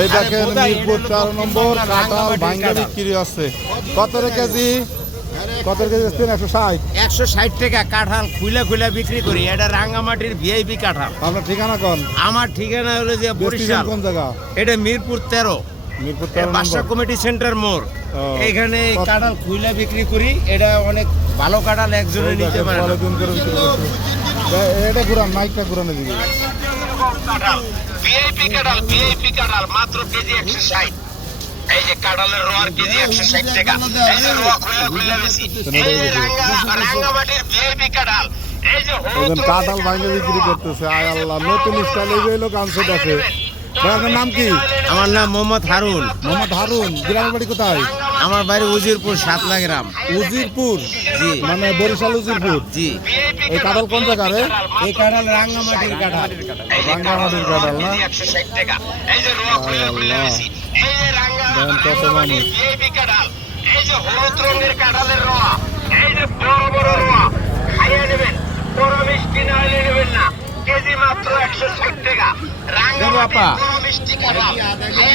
এই দেখেন মিরপুর 4 নম্বর কাঁঠাল ভাঙ্গা বিক্রি আছে কত রে কেজি? কত কেজি দিচ্ছেন? 160। 160 টাকা কাঁঠাল খুলে খুলে বিক্রি করি। এটা রাঙ্গামাটির ভিআইপি কাঁঠাল। আপনার ঠিকানা কোন? আমার ঠিকানা হলো যে বরিশাল। কোন জায়গা? এটা মিরপুর 13। মিরপুর 13 বাসা নম্বর কমিটি সেন্টার মোড়। এখানে কাঁঠাল খুলে বিক্রি করি। এটা অনেক ভালো কাঁঠাল, একজনে নিতে পারে না। এটা ঘুরান, মাইকটা ঘুরানো দিবি। ভিআইপি কাঁঠাল, ভিআইপি কাঁঠাল মাত্র কেজি 160। এই যে কাঁঠালের রোয়ার কেজি 160 টাকা। এই যে রোয়া খুলে খুলে বেশি। এই যে রাঙ্গামাটির ভিআইপি কাঁঠাল। এই যে কাঁঠাল ভাঙ্গা বিক্রি করতেছে। আয় আল্লাহ, নতুন স্টাইল এই লোক আনছে দেখে। আপনার নাম কি? আমার নাম মোহাম্মদ হারুন। মোহাম্মদ হারুন। গ্রামের বাড়ি কোথায়? আমার বাড়ি উজিরপুর, সাতলা গ্রাম। উজিরপুর? জি। মানে বরিশাল উজিরপুর? জি। এই কাঁঠাল কোন জায়গা রে? এই কাঁঠাল রাঙ্গামাটির কাঁঠাল। রাঙ্গামাটির কাঁঠাল না? 160 টাকা। এই যে রোয়া খুলে খুলে বেশি। এই যে রাঙ্গামাটির ভিআইপি কাঁঠাল। এই যে হলুদ রঙের কাঁঠালের রোয়া। এই যে বড় বড় রোয়া। খাইয়ে নেবেন, বড় মিষ্টি না হলে নেবেন না। কেজি মাত্র 160 টাকা। রাঙ্গামাটির বড় মিষ্টি কাঁঠাল।